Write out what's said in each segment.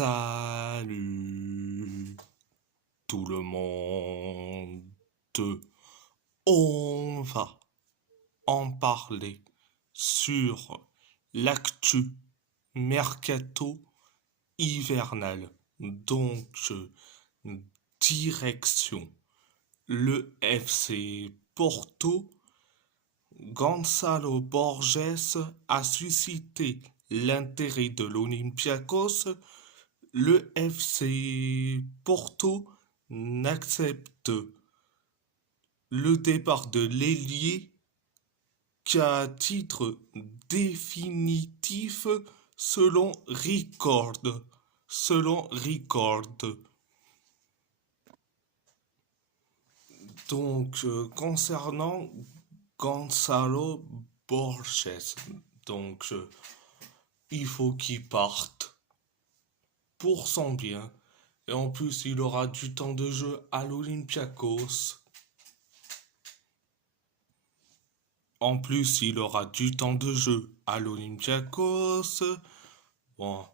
Salut tout le monde. On va en parler sur l'actu mercato hivernal. Donc, direction le FC Porto. Gonzalo Borges a suscité l'intérêt de l'Olympiakos. Le FC Porto n'accepte le départ de l'ailier qu'à titre définitif selon Record. Donc, concernant Gonzalo Borges, donc il faut qu'il parte pour son bien. Et en plus, il aura du temps de jeu à l'Olympiakos. Bon,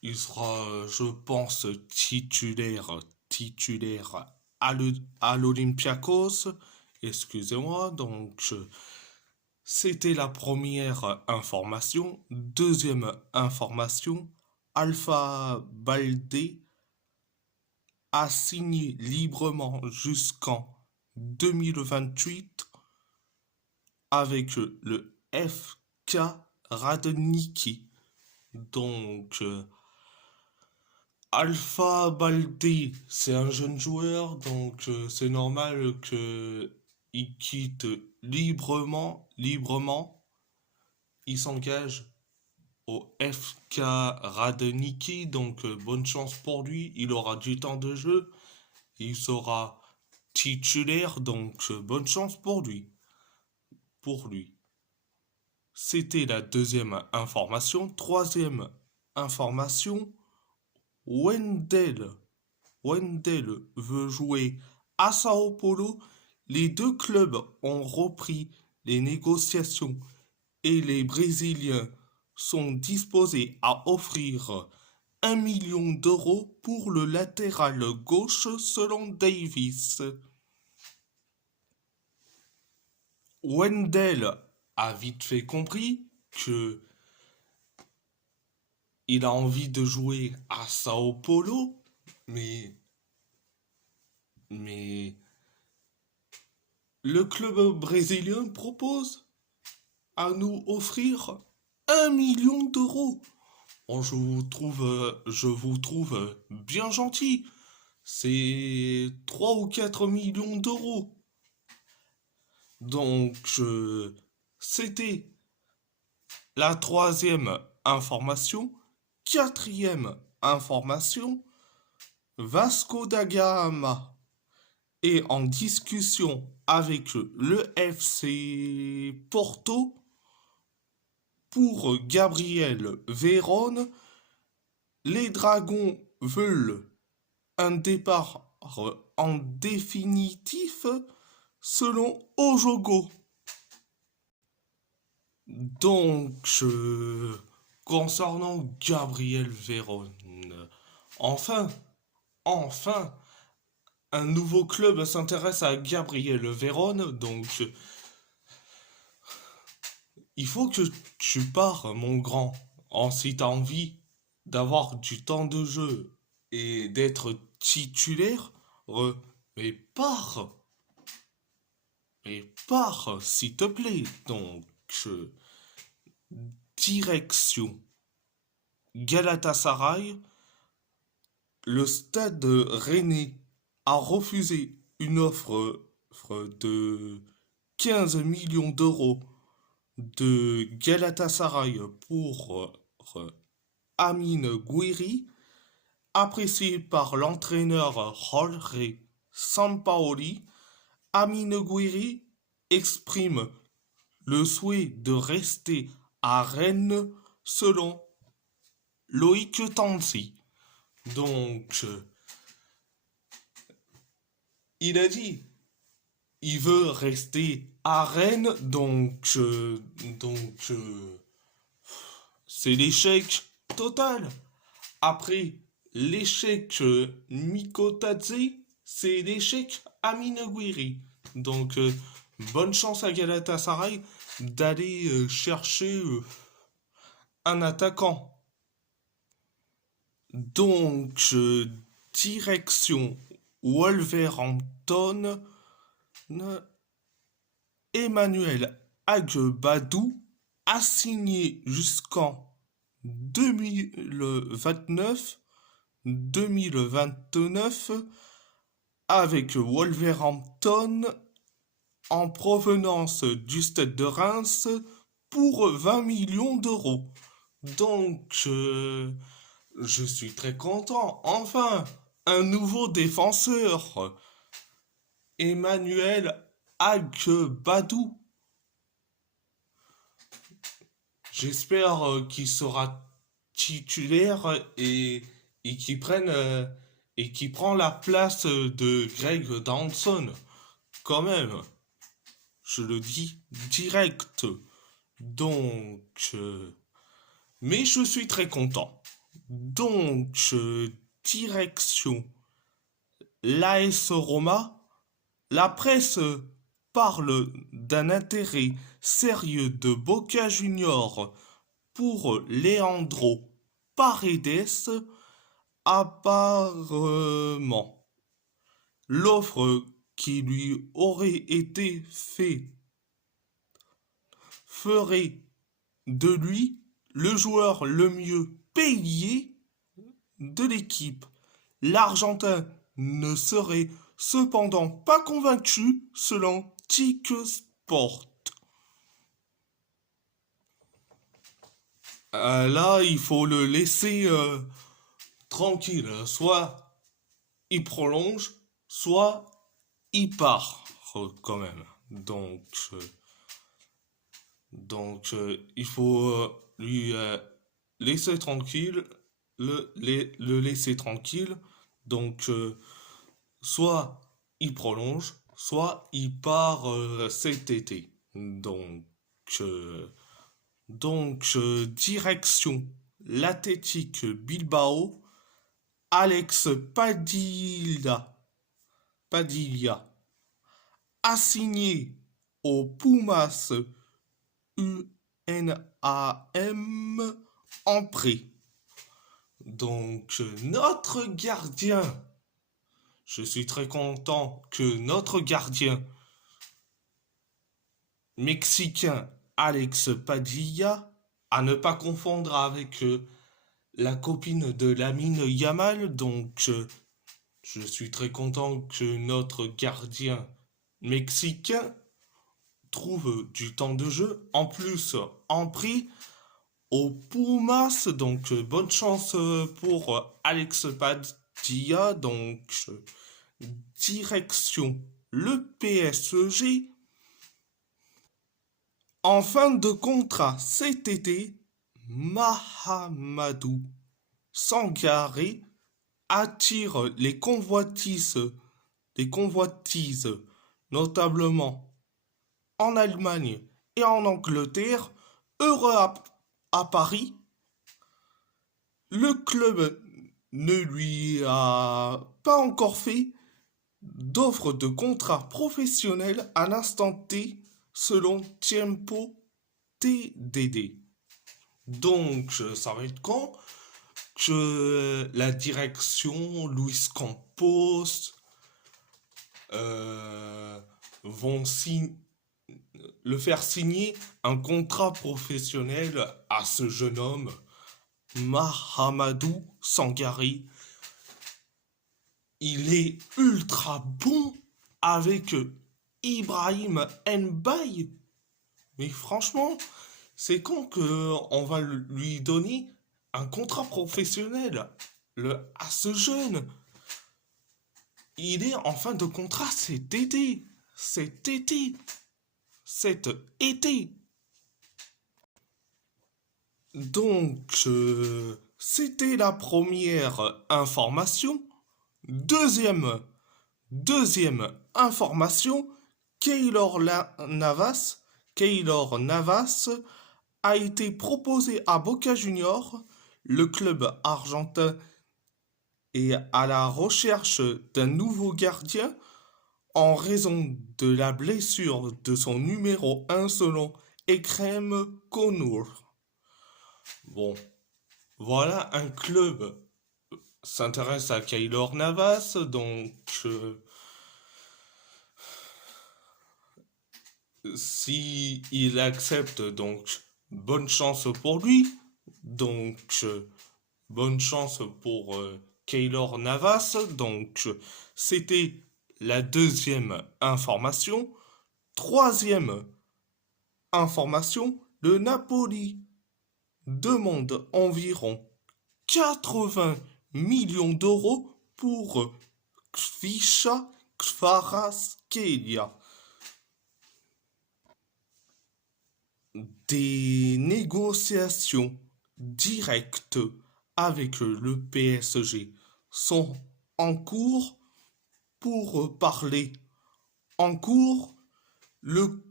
il sera, je pense, titulaire à l'Olympiakos. Excusez-moi, donc c'était la première information. Deuxième information, Alpha Baldé a signé librement jusqu'en 2028 avec le FK Radniki. Donc, Alpha Baldé, c'est un jeune joueur, donc c'est normal qu'il quitte librement. Il s'engage au FK Radniki, donc bonne chance pour lui. Il aura du temps de jeu, il sera titulaire, donc bonne chance pour lui. C'était la deuxième information. Troisième information, Wendell veut jouer à Sao Paulo. Les deux clubs ont repris les négociations et les Brésiliens sont disposés à offrir 1 million d'euros pour le latéral gauche selon Davis. Wendell a vite fait compris que il a envie de jouer à Sao Paulo, mais le club brésilien propose à nous offrir 1 million d'euros. Bon, je vous trouve bien gentil. C'est 3 ou 4 millions d'euros. Donc, c'était la troisième information. Quatrième information, Vasco da Gama est en discussion avec le FC Porto pour Gabriel Veron. Les Dragons veulent un départ en définitif selon Ojogo. Donc, concernant Gabriel Veron, enfin, un nouveau club s'intéresse à Gabriel Veron, donc il faut que tu pars, mon grand. Si t'as envie d'avoir du temps de jeu et d'être titulaire, mais pars, s'il te plaît. Donc, direction Galatasaray. Le stade rennais a refusé une offre de 15 millions d'euros de Galatasaray pour Amine Gouiri, apprécié par l'entraîneur Jorge Sampaoli. Amine Gouiri exprime le souhait de rester à Rennes selon Loïc Tanzi. Donc, il a dit, il veut rester à Rennes, donc c'est l'échec total. après l'échec Mikotadze, c'est l'échec Amineguiri. Donc, bonne chance à Galatasaray d'aller chercher un attaquant. Donc, direction Wolverhampton, Emmanuel Agbadou a signé jusqu'en 2029 avec Wolverhampton en provenance du Stade de Reims pour 20 millions d'euros. Donc, je suis très content. Enfin, un nouveau défenseur, Emmanuel Agbadou. J'espère qu'il sera titulaire et qu'il prend la place de Greg Dawson. Quand même, je le dis direct. Donc, mais je suis très content. Donc, direction l'AS Roma, la presse parle d'un intérêt sérieux de Boca Junior pour Leandro Paredes. Apparemment, l'offre qui lui aurait été faite ferait de lui le joueur le mieux payé de l'équipe. L'Argentin ne serait cependant pas convaincu selon Tic Sport. Là, il faut le laisser tranquille. Soit il prolonge, soit il part quand même. Donc, il faut lui laisser tranquille, le laisser tranquille. Donc, soit il prolonge, soit il part cet été. Direction l'Athletic Bilbao, Alex Padilla a signé au Pumas UNAM en prêt. Donc, notre gardien, je suis très content que notre gardien mexicain Alex Padilla, à ne pas confondre avec la copine de Lamine Yamal, donc je suis très content que notre gardien mexicain trouve du temps de jeu, en plus en prix au Pumas, donc bonne chance pour Alex Padilla, donc direction le PSG. En fin de contrat cet été, Mahamadou Sangaré attire les convoitises, notamment en Allemagne et en Angleterre. Heureux à Paris, le club ne lui a pas encore fait d'offre de contrat professionnel à l'instant T selon Tiempo TDD. Donc, ça va être quand que la direction, Luis Campos, vont le faire signer un contrat professionnel à ce jeune homme, Mahamadou Sangari. Il est ultra bon avec Ibrahim Mbaye. Mais franchement, c'est quand qu'on va lui donner un contrat professionnel à ce jeune. Il est en fin de contrat cet été. Cet été. Donc, c'était la première information. Deuxième information, Keylor Navas a été proposé à Boca Junior. le club argentin est à la recherche d'un nouveau gardien en raison de la blessure de son numéro 1 selon Ekrem Konur. Bon, voilà, un club s'intéresse à Keylor Navas, donc si il accepte, donc bonne chance pour lui. Donc bonne chance pour Keylor Navas. Donc c'était la deuxième information. Troisième information, le Napoli demande environ 80 millions d'euros pour Kvisha Kvaratskhelia. Des négociations directes avec le PSG sont en cours pour parler. En cours, le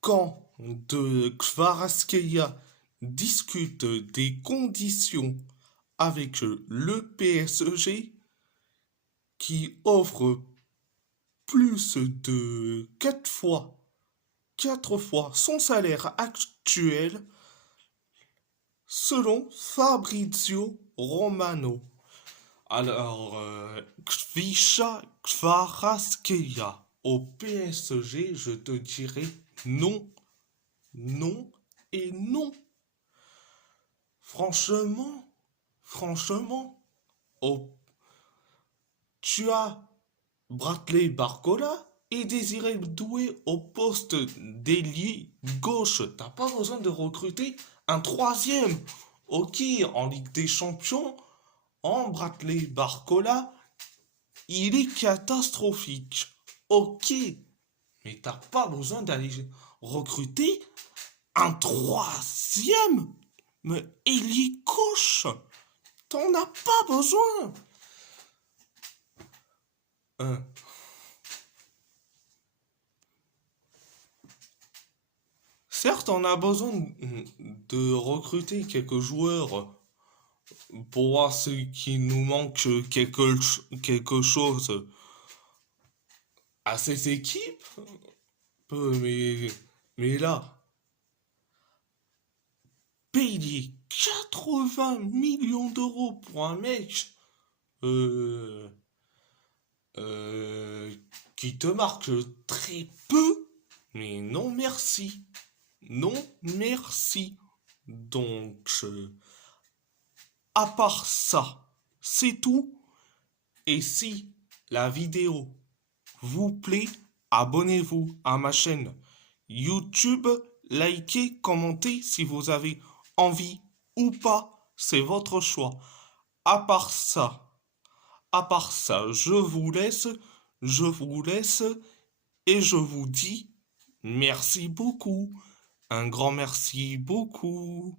camp de Kvaratskhelia discute des conditions avec le PSG qui offre plus de 4 fois son salaire actuel selon Fabrizio Romano. Alors, Kvisha Kvaratskhelia au PSG, je te dirais non, non et non. Franchement, au- tu as Bradley Barcola et Désiré Doué au poste d'ailier gauche. T'as pas besoin de recruter un troisième. Ok, en Ligue des Champions, en Bradley Barcola, il est catastrophique. Ok, mais t'as pas besoin d'aller recruter un troisième. Mais ailier gauche, t'en as pas besoin. Hein. Certes, on a besoin de recruter quelques joueurs pour voir ce qui nous manque quelque chose à ces équipes. Mais là, payer 80 millions d'euros pour un mec euh, euh, qui te marque très peu, mais non merci. Non merci. Donc, à part ça, c'est tout. Et si la vidéo vous plaît, abonnez-vous à ma chaîne YouTube, likez, commentez si vous avez envie ou pas, c'est votre choix. À part ça, je vous laisse et je vous dis merci beaucoup. Un grand merci beaucoup.